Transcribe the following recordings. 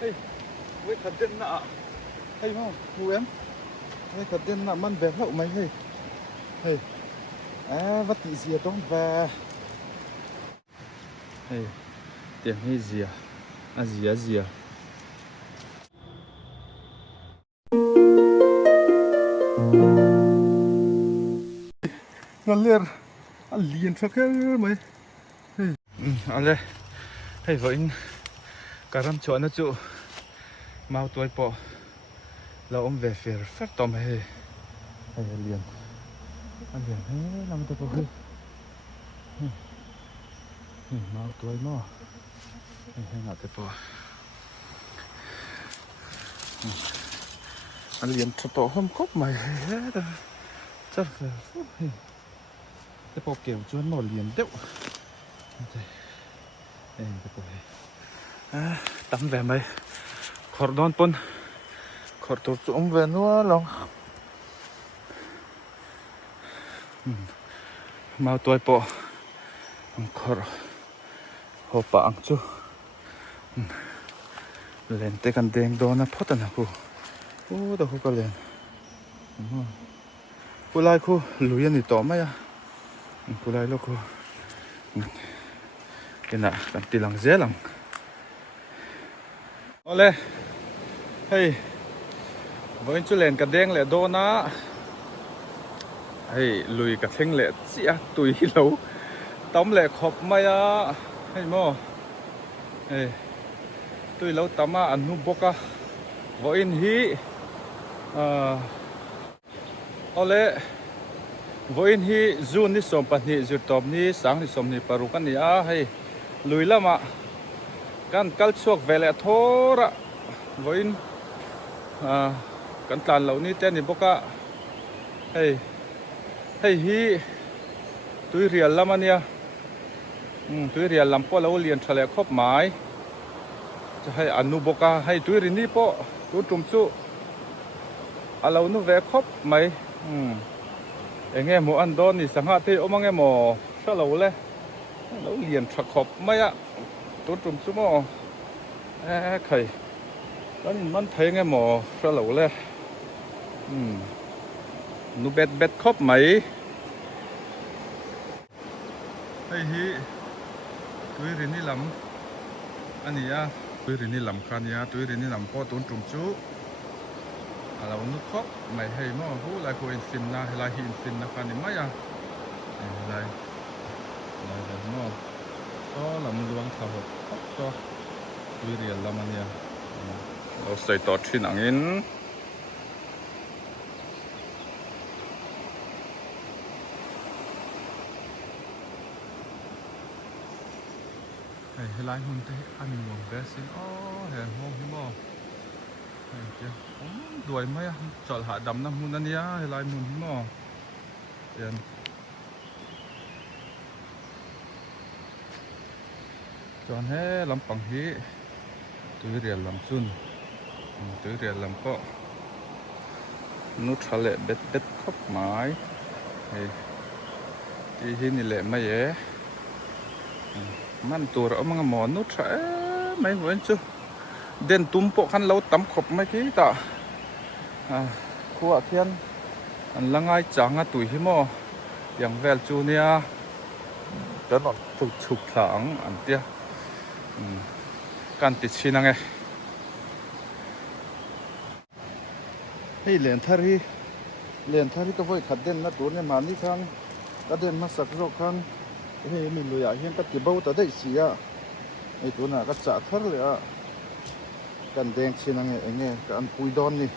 Hey, với thật điện nạ. Hey không, hù em. Hey thật điện nạ man về hậu mày hey. Hey. À, vắt tí gì đó và. Hey, tiếng hay gì à? À gì à gì à? Ngon liền. À liền chắc cái mày. Hey. À đây. Hey với karam cho nó chú. Mau tuổi bỏ. Là ông về phía phát tóm hey. Hey liền. À liền hey, làm được không? Mau tuổi mà. Hey ngặt thế bỏ. Anh liền cho tổ hôm cốc mày hết rồi chắc là cái bộ kiểu cho nó liền đéo đây cái bộ này tắm về mày khỏi đón pun khỏi tổ xuống về nữa lòng mau tuổi bộ khỏi hộp bảng chú lên tới căn đèn đó nó phốt à cô đâu có lên cô lại cô lùi anh đi tóm mày à cô lại lo cô cái nào làm tí lòng dễ lòng ole hey với chú lên cả đen lệ đô na hey lùi cả thing lệ chia tùy lâu tóm lệ khop mày à hey mo hey tùy lâu tắm à anh nu boka với hi ole với hi jun ni som pat ni jur top ni sang ni som ni paru kan ni a hey lùi lama kan kal chuak vele thora với kan tlan lo ni ten ni boka hey hey hi tui rial lamania tui rial lampo lo lian thale khop mai cha hai anu boka hai tui ri ni po tu tum chu alo nu ve khop mai enge mo an don ni sanga te omange mo sa lo le lo lian thak khop mai a tu tum chu mo khai kan man thai nge mo sa lo le nu bet khop mai hey hi tui ri ni lam ania tui ri ni lam khania tui ri ni lam po tun tum chu ala nu khop mai hei mo hu lai ko in sim na lai hi in sim na khani mai à lai lai mo to lam luang tha ho khop to tui ri lam ania lo sai to thin angin hey lai hun te an nuam ve sin o he ho hi mo đuổi mấy chọn hạ đầm năm hun anh nhá lại muốn mò tiền chọn hết làm bằng hí tưới riền làm chun tưới riền làm có nút thà lệ bết bết khóc mái thì hi lệ mấy ấy man tour ở mang món nút thà mấy người chứ đen túm bộ khăn lâu tắm khóc mấy kí ta khu thiên anh là ngay chẳng tuổi hi mò yang vel chu nia cho nó chụp thẳng anh tia can tít xin nghe hey liền thari cái voi khát đen nó tuôn này mà đi khang cái đen mà sặc rau khang hey mình lười à hiện cái kiểu bao tới đây xí à hey tuôn à cái chả tharเลยà can đen xin nghe cái anh pui đòn đi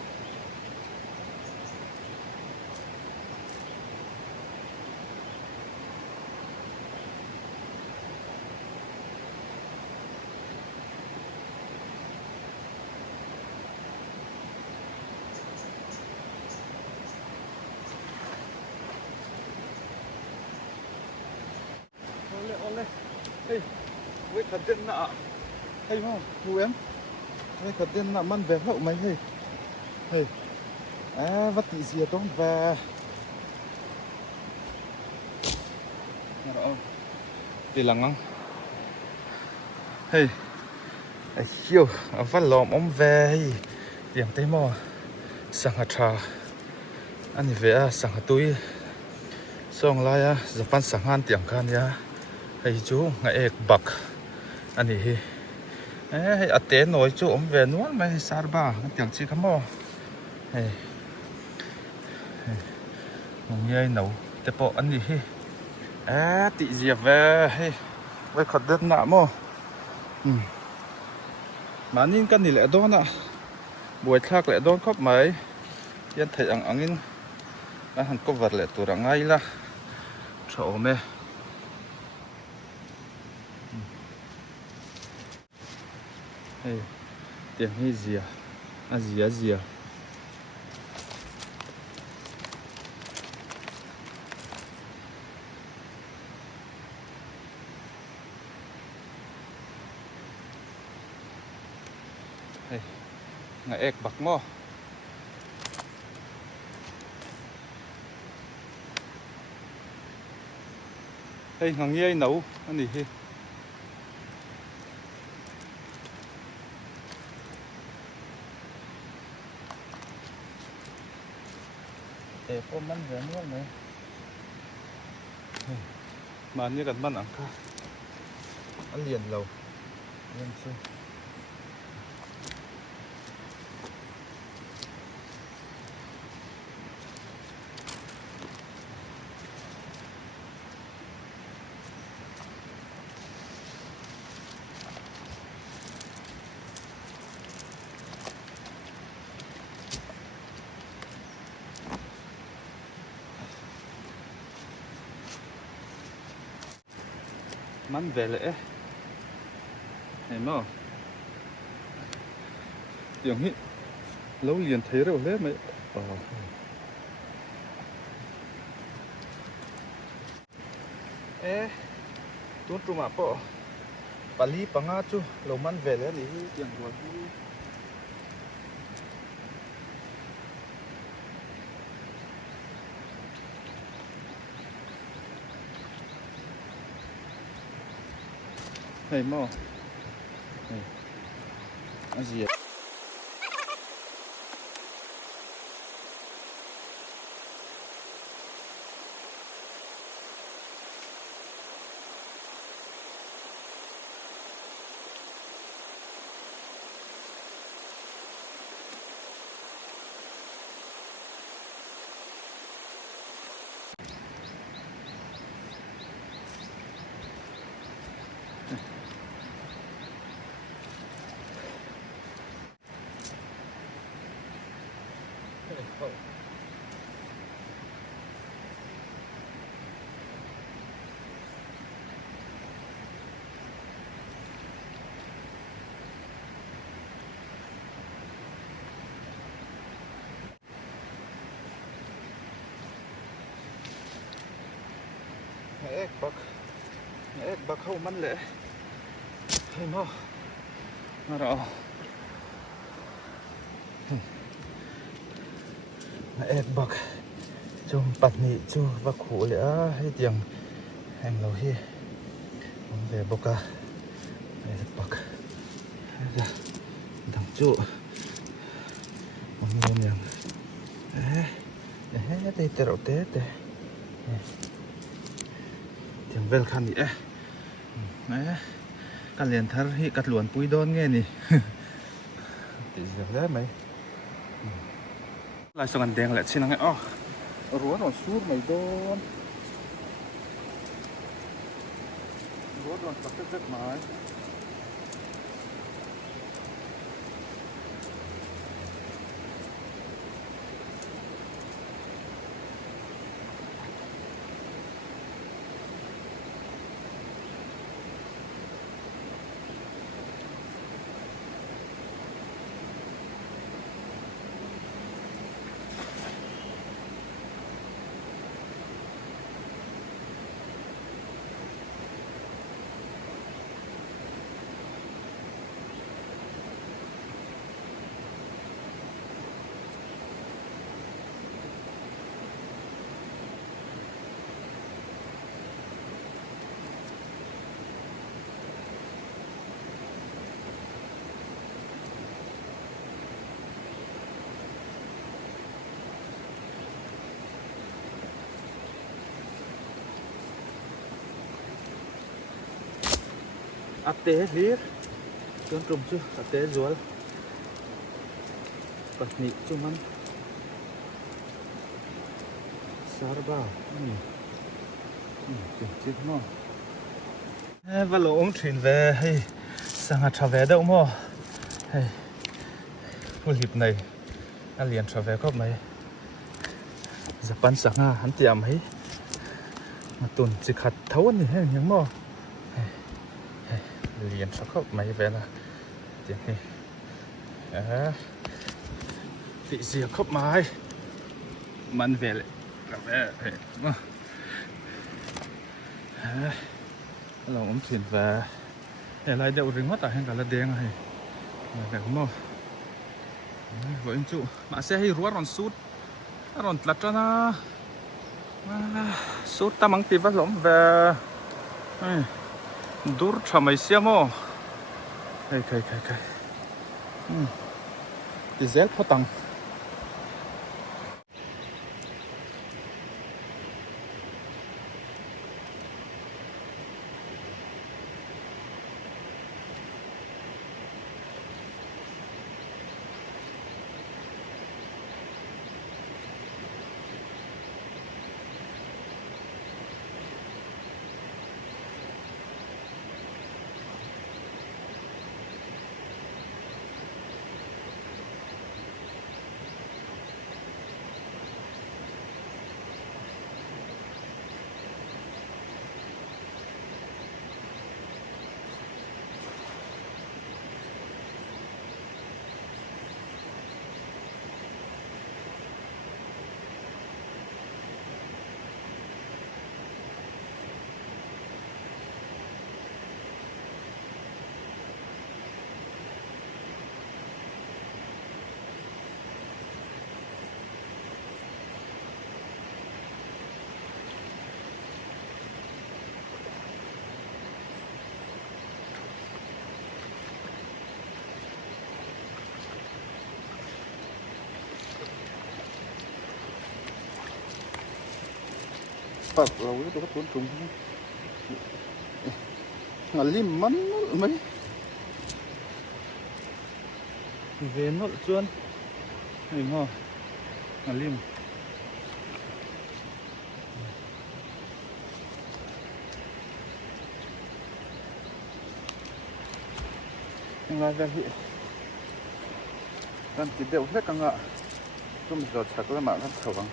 ole hey với khát đen nạ hey không hù em hey khát đen nạ man về hậu mày hey hey à vắt tí gì đó và đi lăng ngang hey hiu văn lòm về điểm tây mò sang hạt trà anh về sang hạt túi xong lại Japan sang han tiếng kan ya hay chú ngày ek bạc anh hi hay ở té nổi chú về nuốt mà sao ba tiếng chi không mò hay nghe nấu tế bộ anh hi tị diệp về hay với khẩn đất nạ mò mà nín cái này lại đó nè buổi thác lại đó khóc mấy yên thấy ăn in hắn có vật lại tụi ngay là chỗ mẹ hey tiếng hay gì gì à hey ngày ek bạc mò hey ngang nghe nấu anh đi để có mắn về nước này mà như gần mắn ăn cả ăn liền lầu lên xem mắn về lẽ này mà tiếng hít lâu liền thấy rồi đấy mấy tuôn trù mà po pali panga chu lâu mắn về lẽ này tiếng của này mà này cái gì vậy? Ek bak hau man le hey mo maro ek bak chung patni chu va khu le a hay tiang hang lo hi về boka ek bak ja dang chu mong lên yang te te ro te tiếng vel khăn nhỉ cả liền thar hi cắt luồn pui đôn nghe nè thì giờ đấy mấy lại xong ăn đèn lại xin ngay rúa nó suốt mày đôn rúa đôn tập rất mãi ate hlir chuan tum chu ate zual pahnih chuman sarba chích mo valo ong thin ve hei sanga tha ve deuh mo hei hul hip này a lian tha ve khop mai Japan sanga han tiam hei ma tun chi khat thau ani hei nhang mo lian tha khop mai ve na tiam hei vị gì khóc mai man về lại cả về lòng ống thuyền về để lại đậu rừng mất à hay cả là đen này cái không với anh chủ mà xe hay rúa ròn sút ròn lật cho nó sút ta mang tiền vắt lỏng về dur chả mấy xe mò cái diesel phô tăng Phật là cái tôi có cuốn trùng là lim mắn mấy về nó chuôn này mà là lim là về hiện đang chỉ đều hết căng ạ chúng mình giờ chắc là mạng thầu bằng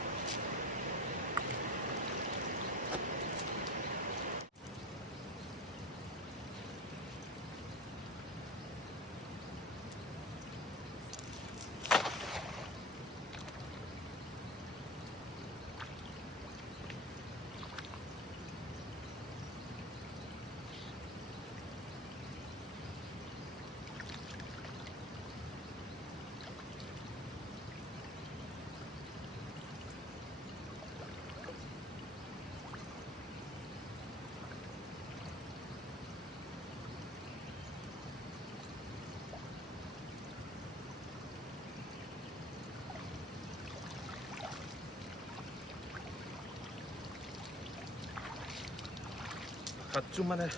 Hạt chung này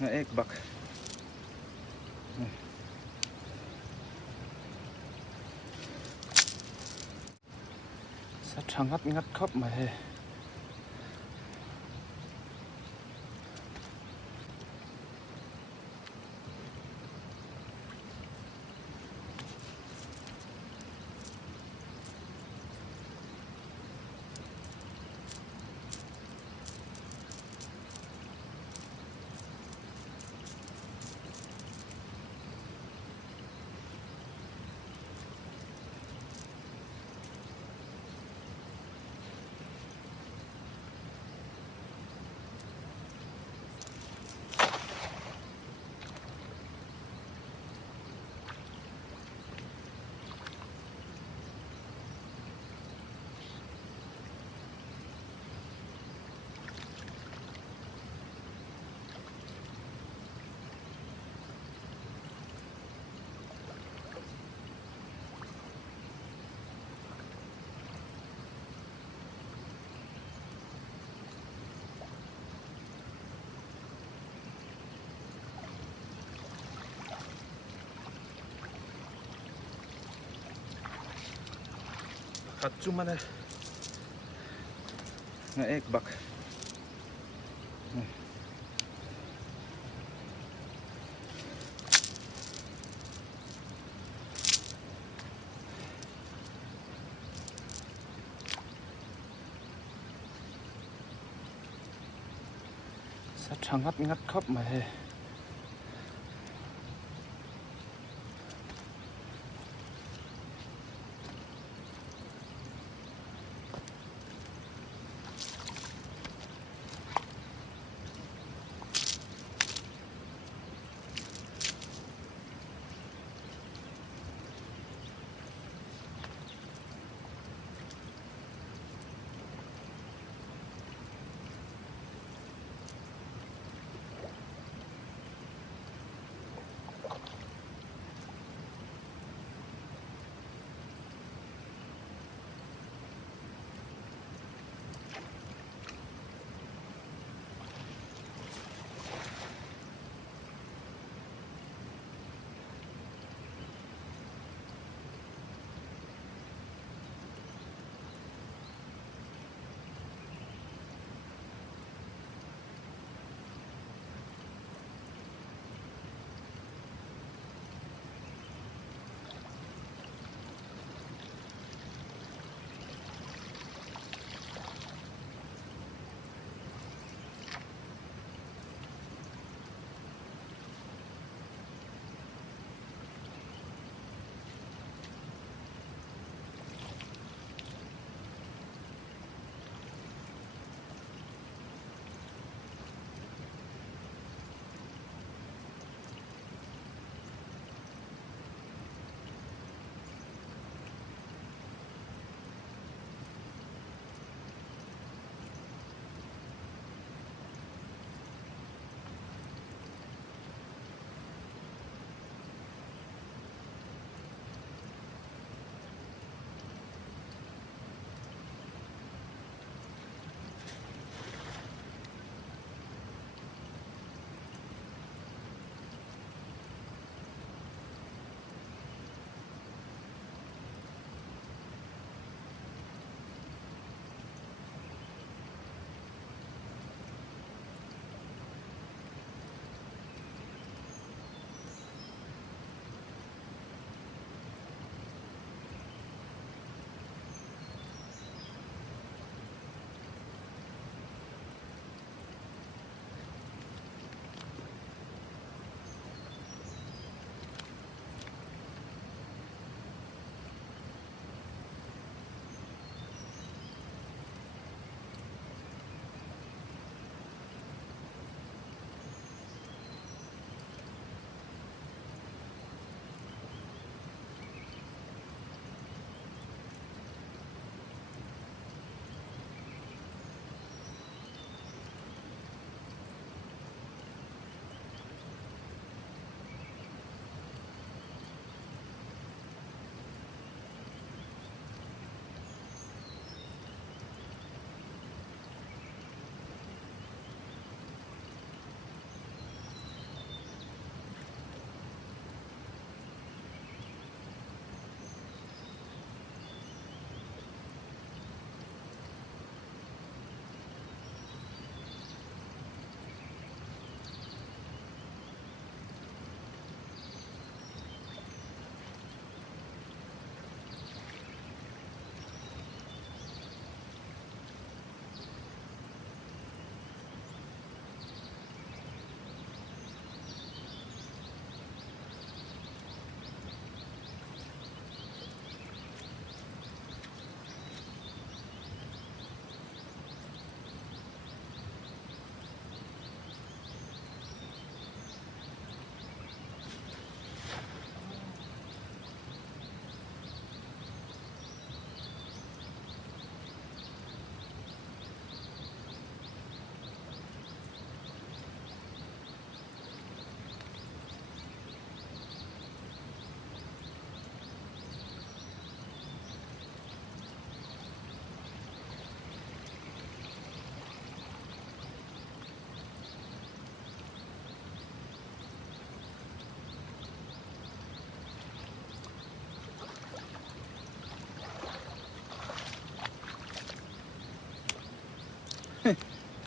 egg bak sát trăng ngắt khắp mà he Katsomaan na ekbak. Sa ngat khắp mà he.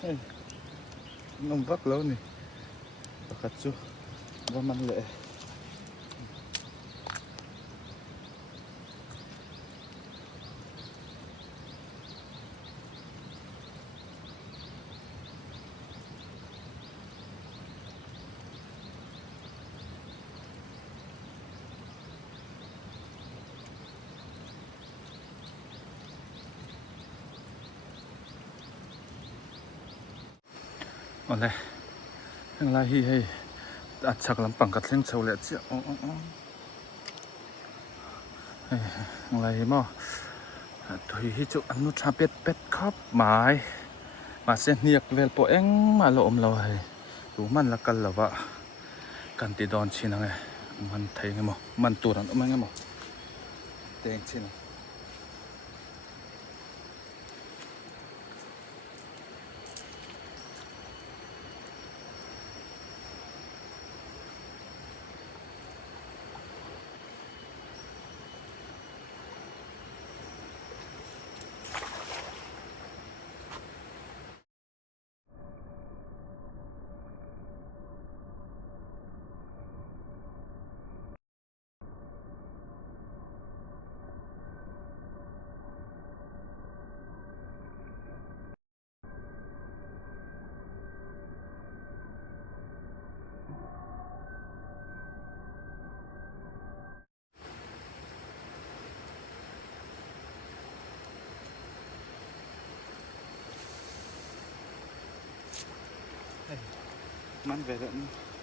เฮ้ยนมวักแล้วนี่ประคัดจูว่ามันเลยเอาเลยทั้งหลายที่ให้อัดฉักลำปังกัดเลี้ยงเฉาเลยเจ้าทั้งหลายที่มั่วถุยที่จุอันนู้นชาเป็ดเป็ดครับหมายมาเส้นเนียกเวลโปเอ็งมาละอมเราให้ดูมันละกันละวะกันติดอนชินังไงมันไทยไงมั่วมันตัวนั้นมันไงมั่วเต็งชินังมันเวร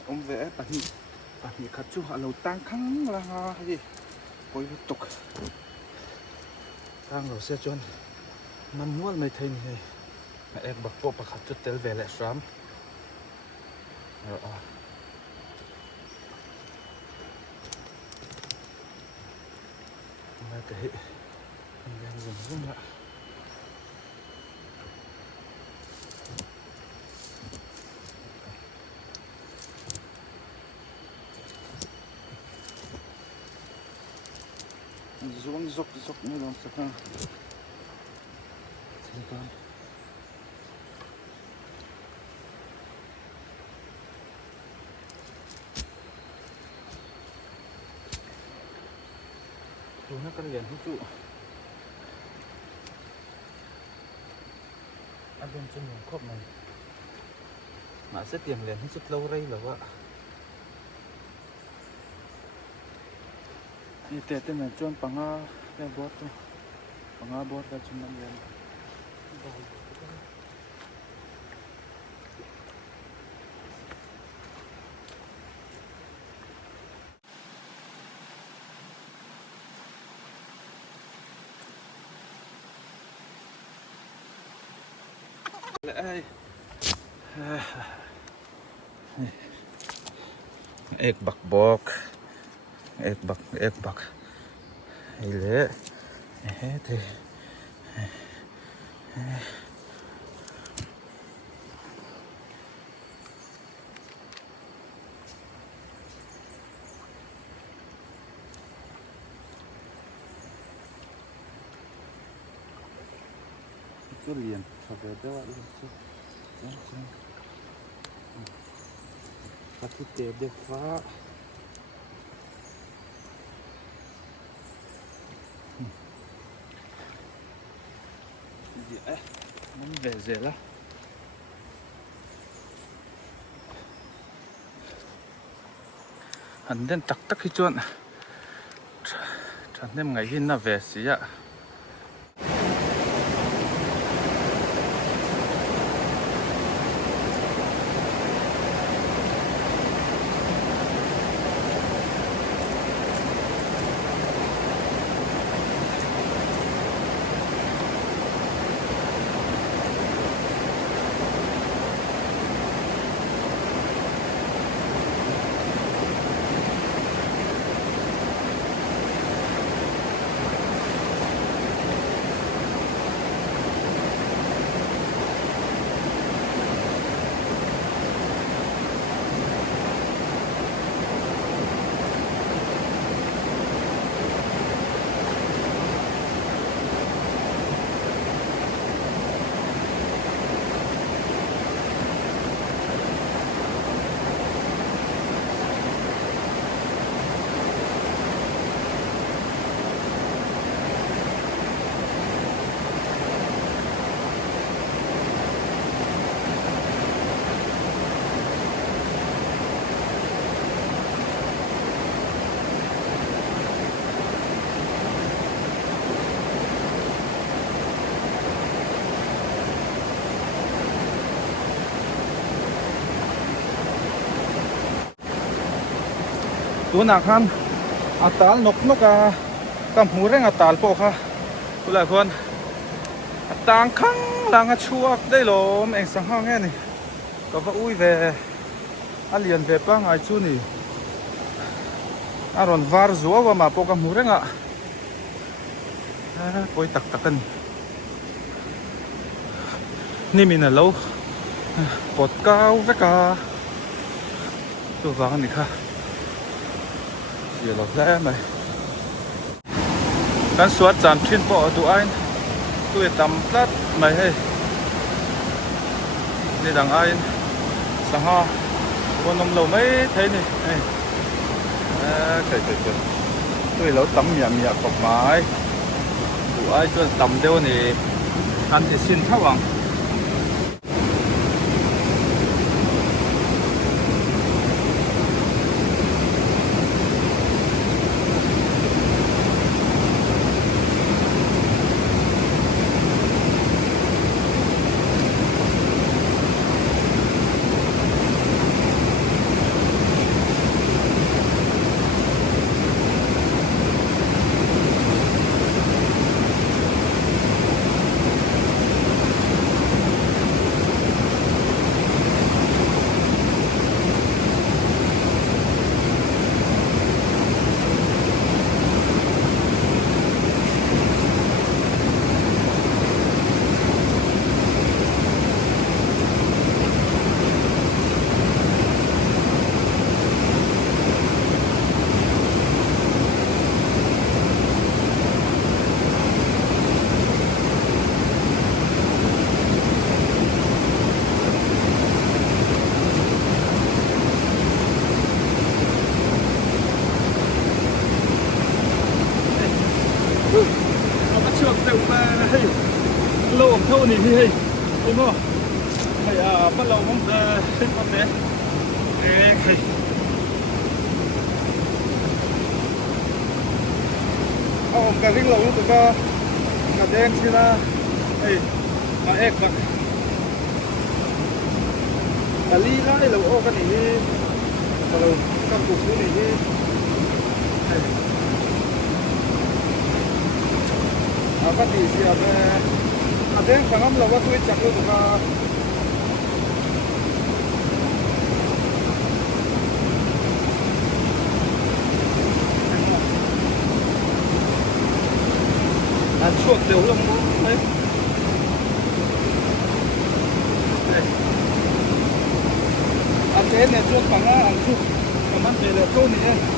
อมเวรปะนี่ขัดจู่เราตั้งข้างละฮะที่ปอยตกตั้งเราเสียจนมันนวลไม่ทันเลยเอ็กบักโปปะขัดจุดเตลเวรสามมาเตะมันยังรุ่มละzokไม่ลองสักครั้งสิครับดูนักเรียนที่จุอันเป็นจำนวนครบมันมาเสียเตียงเรียนที่สุดเราไรหรือว่านี่แต่เป็นจวนปังอาแค่บอสตัวปังอาบอสก็จำนวนเรียนเอกบักบอกเอกบักไอ้เละเฮ้เธอก็เรียนชอบเรียนแต่ว่าเรียนชอบปฏิเสธเด็กฟ้ามันเวเซละอันเด่นตักที่จวนฉันเนี่ยไงหินน่ะเวสีอะ ตัวหนักฮันอัตราลนกกำหูเร่งอัตราโปค่ะทุกหลายคนต่างข้างหลังชัวได้ลมเองสังห้องแง่นี่ก็ว่าอุ้ยเวอเลียนเวป้าไงชูนี่อารอนวาร์ซัวว่ามาโปกำหูเร่งปอยตักกันนี่มีน่ะแล้วปดก้าวเวกาตัววางนี่ค่ะเดี๋ยวเราแล้ไหมการสวดจานทิ้นปอตัวไอ้ตัวตำพลัดไม่ให้นี่ดังไอ้สังหาวันนมเราไม่เท่นี่เกิดตัวเราตำเมียกบไม้ตัวไอ้ตัวตำเดียวนี่อันที่สิ้นท่าวังโลกเท่านี้พี่ไอ้โม่ไอ้บ้านเราผมเส้นคนเดียวเอาการวิ่งเราตัวก็กระเด้งสินะไอ้มาเอกมากะลีไล่เราโอ้กันนี่เรากำกุกนี่ก็ดีสิครับอาเดนฟังคำเราว่าคุยจับลูกตัวอันช่วงเดียวลงไหมอาเดนเนี่ยช่วงฟังอันช่วงประมาณเดือนต้นนี้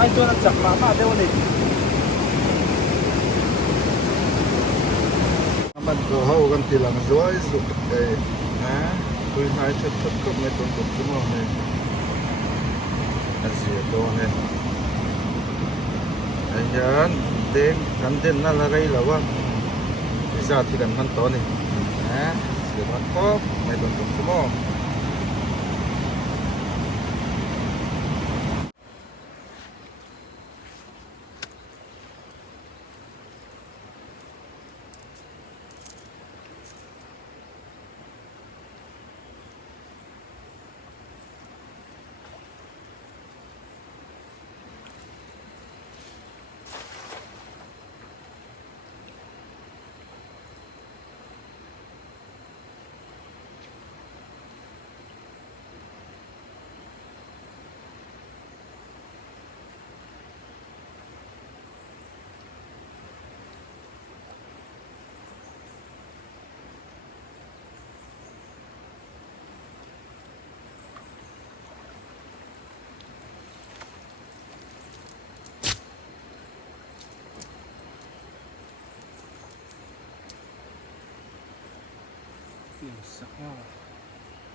ไอ้ตัวนั้นจับมาเดี๋ยวนี้มันก็เข้ากันทีหลังสวยสุดเลยนะคุยหายชัดๆก็ไม่ต้องตกชั่วโมงเลยอาเซียตัวเนี่ยไอ้ยันเด้งกันเด่นนั่นอะไรหรอวะพิซซ่าที่กันมันตัวนี่นะเสียมันก็ไม่ต้องตกชั่วโมง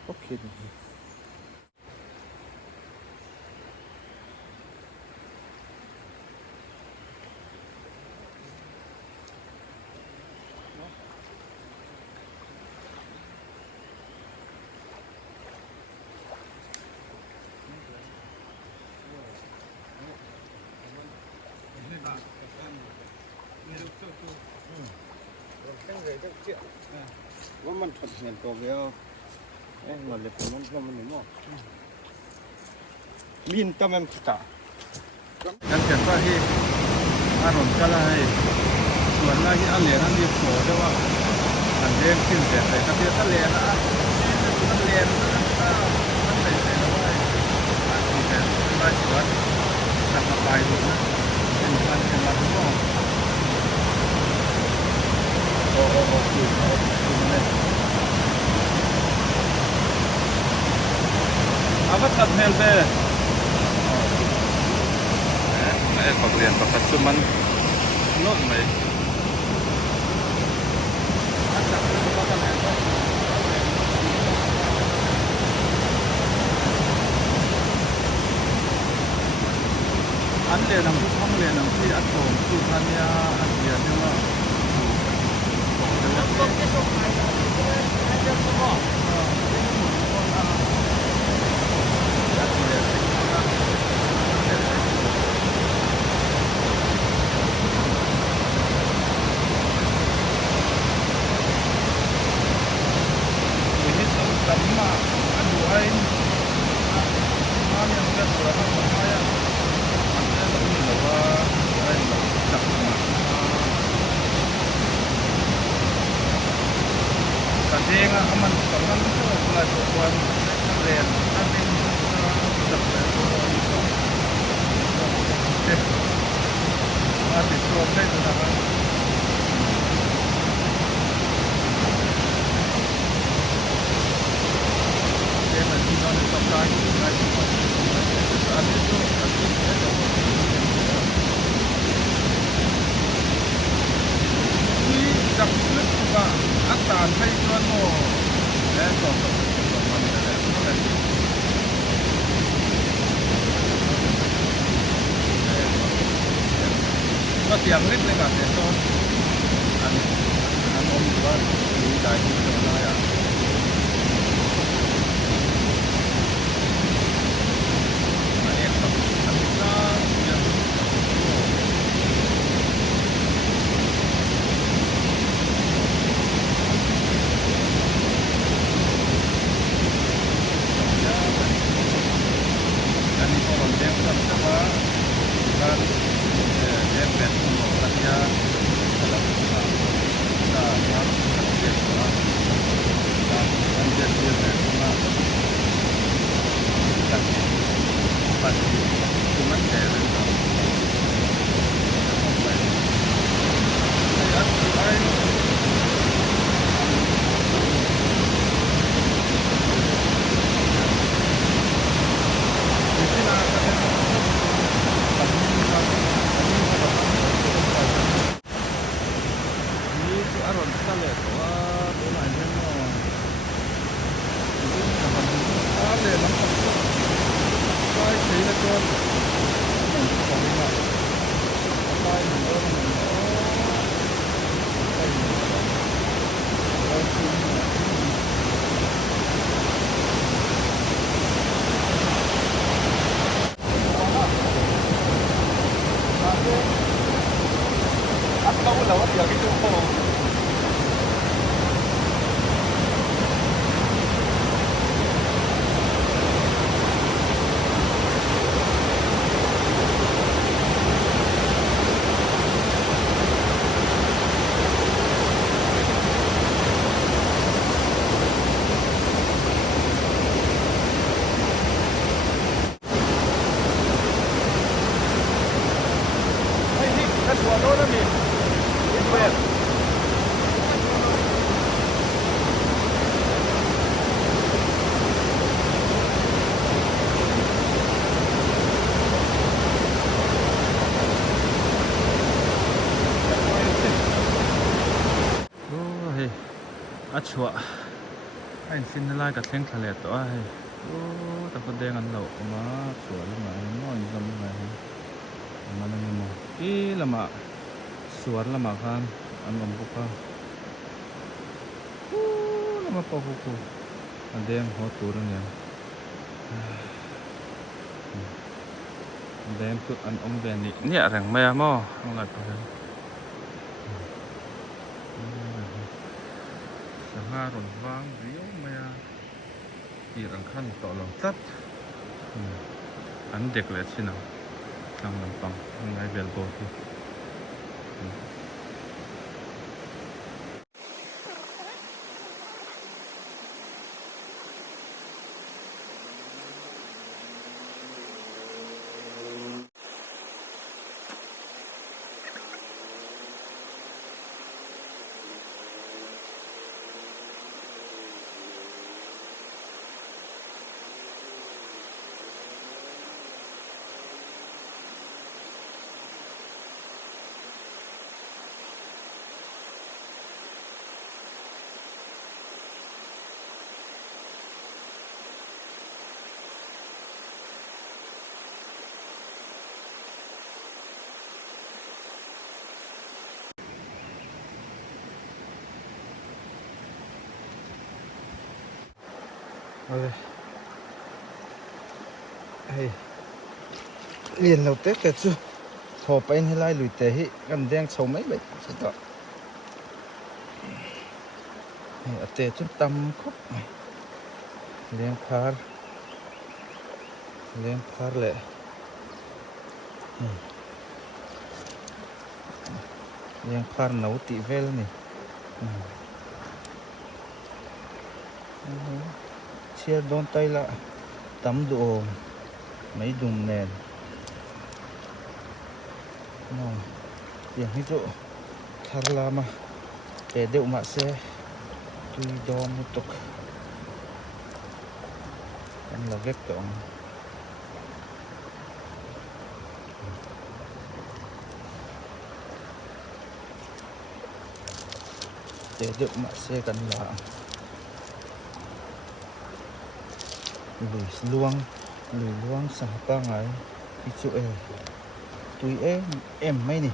โอเคดี ว่ามันถดเงินตัวเดียวเงินเล็กมันก็มันหนึ่งมั้งบินตั้มมันตา กันเสร็จก็ที่อารมณ์ก็ได้ส่วนแรกที่อันเหรียญอันดีโผล่ด้วยว่าอันเด้งขึ้นแต่ในกระเทียมทะเลนะทะเลนะมันเป็นอะไรนะว่าอันนี้เป็นไรสวนทำมาไปถูกนะเป็นมันทุกข้อโอ้คือเลยเอาไปตัดเฮลเบอร์ไอ้ขอบเรียนประคัตสุมันโน่นไหมอันเดียนทุกห้องเรียนที่อัดโถงสุพรรณยาอันเดียนที่ว่าsama aduan yang ada berapa saya ada ini bahwa saya tak sama kadang aman tangan itu mulai buat kalian nanti sudah masih selesai sudahจับลึกกว่าอัตราใช้ส่วนโม่และส่วนมันก็เสียงนิดเลยกับเสียงต้นอันอมว่าดีใจที่ทำได้อะอัดชัวไอ้สินไล่กับเท่งทะเลตัวไอ้โอ้แต่คนแดงอันเหล่ามาสวยละมาน้อยจำไม่ได้มาแล้วมั้งอีละมาสวนละมาครับอันลำบุกครับโอ้ละมาปอกุอันแดงหัวตัวนั่นเนี่ยแดงคืออันอมแดงนี่เนี่ยแรงแม่หม้ออะไรพวกนั้น sanga ron vang riu maya ki rang khan to lo tat an dek le china tang lampang ngai bel bo hi hey liền lâu tết tết chưa thò bên hay lai lùi tè hi gần đen sầu mấy vậy sẽ đó ở tè chút tâm khóc liền phar lệ liền phar nấu tị vel này chia đón tay lại tắm đồ mấy đùng nền yang itu thar lama pede umat se tui do mutuk kan la vek tong pede umat se kan la lùi luang sang pa ngai ichu tui em mai ni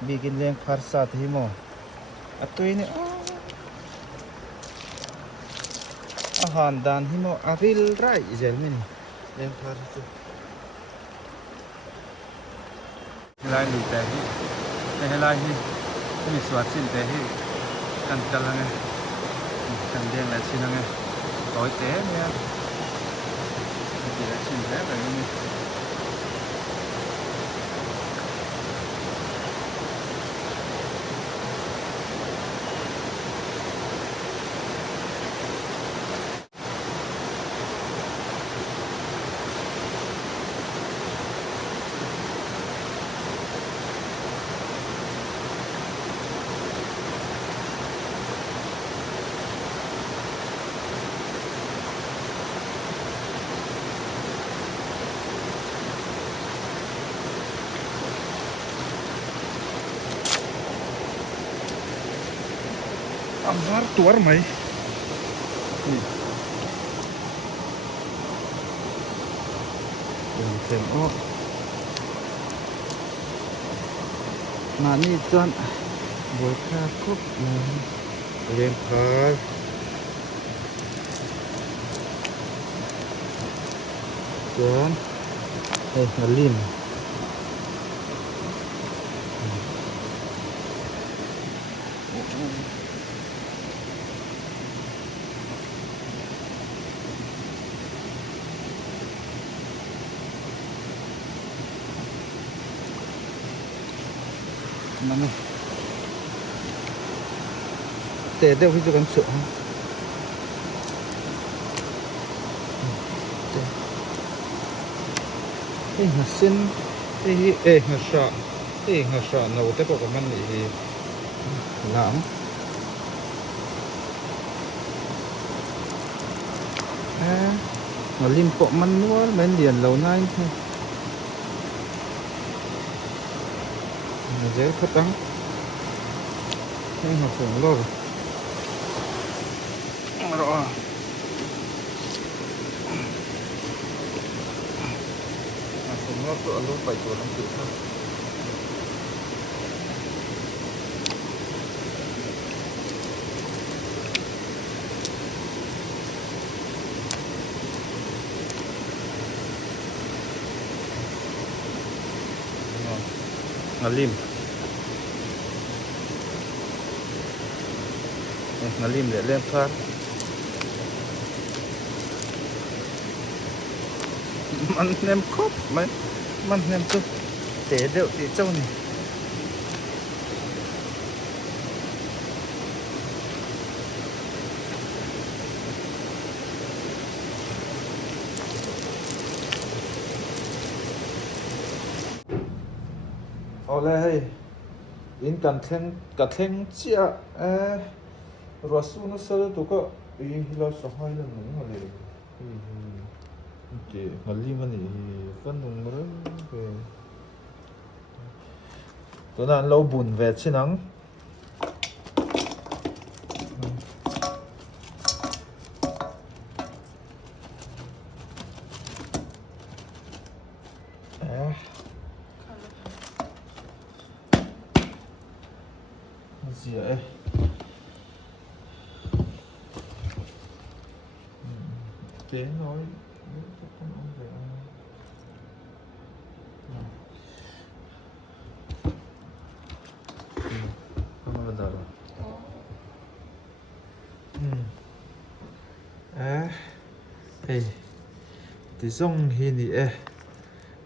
bikin leng farsa thi mo atui ni ahan dan hi mo avil rai zel mi ni leng far chu lai lùi tè hi te lai hi mi swat chin te hi kan talange kan deng la chinange tối té nha chỉ là xin phép rồi nhưng ambar tuar mai thêm ô mà ni chọn buổi ca khúc lên phá chọn đây là lim mana tè đeo cái con sữa ngà xin ngà sạ nấu tế bọc mình thì làm ngà lim bọc mình nữa mình liền lâu nay thôi dễ phát trắng nhưng mà phồng lo rồi phồng lo tụi luôn phải tụi nó chịu thôi ngalim ngalim le lem phar man nem khop mai man nem tu te đeo te châu này oleh in kan thleng chia rasu na sar tu ka i hila sahai la nung ma le ke ngali mani kan nung ra ke to na lo bun ve chinang gì vậy chế nói không bao giờ rồi hey thì xong hi nị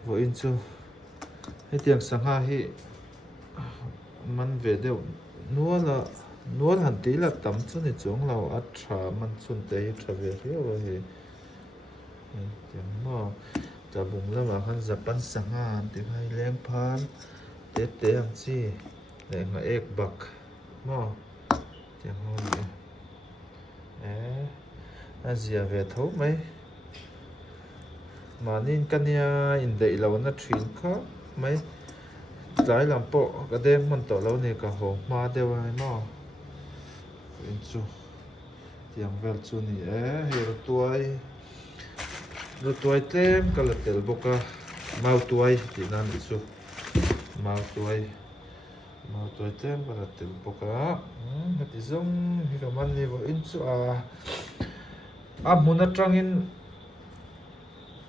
vô in chu hay tiếng sáng ha hi man về đều nuốt hẳn tí là tắm cho này xuống lầu ắt trà man xuân tế trà về riêu rồi thì tiếng mò trà bùng là mà khăn dập bắn sáng hàn tiếng hay lên phan tết tế hàng chi để mà ếch bạc mò tiếng hôn à dìa về thấu mấy mà nên căn nhà in đậy lầu nó chuyển khó mấy trái làm bộ cái đêm mình tổ lâu này cả hồ ma đều hay mà in chu tiếng vel chu này rồi tuổi tem cái là tel boca mau tuổi thì nam đi chu mau tuổi tem cái là tel boca thì giống như cái man này vào in chu muốn nó trăng in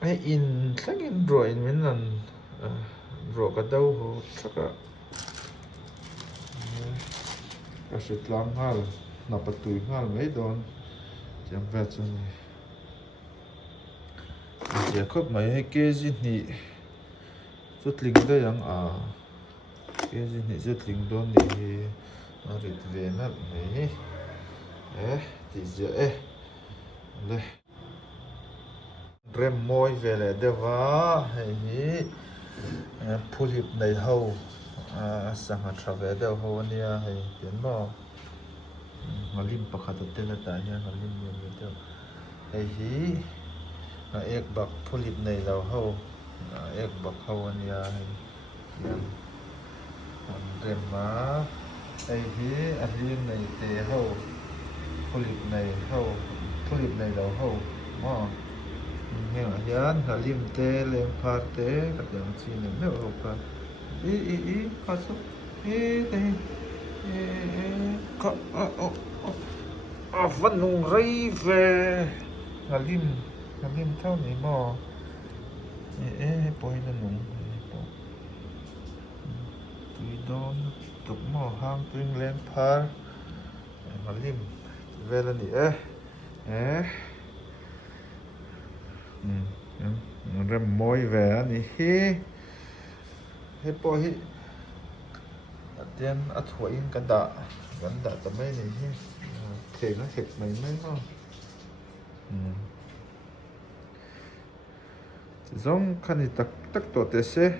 hay in sáng in rồi mình lần rồi cái đâu họ chắc là cái sự làm hal nạp tuổi hal mấy đòn chẳng về cho này giờ khóc mấy cái gì nhỉ chút linh đó yang cái gì nhỉ chút linh đó nhỉ nó rít về nó này thì giờ đây rem môi về là đâu vả hay phul hip này hầu sang hạt trà về đâu hầu anh ya hay tiến mò ngalim pakhat tên là tại nha ngalim nhiều đâu hay hi ek bak phul hip này đâu hầu ek bak hầu anh ya hay yan rem má hay hi anh này tê hầu phul hip này đâu hầu mò nghe yan ngalim te lem phar te các dạng chi này mấy ở cả phát xuất đây có vẫn nung rây về ngalim theo này mò bôi là nung tùy đón tục mò hang tuyên lem phar ngalim về là nè rem môi về ni he po hi atian athwa in kan da ta mai ni hi the nó hek mai ho zong khani tak to te se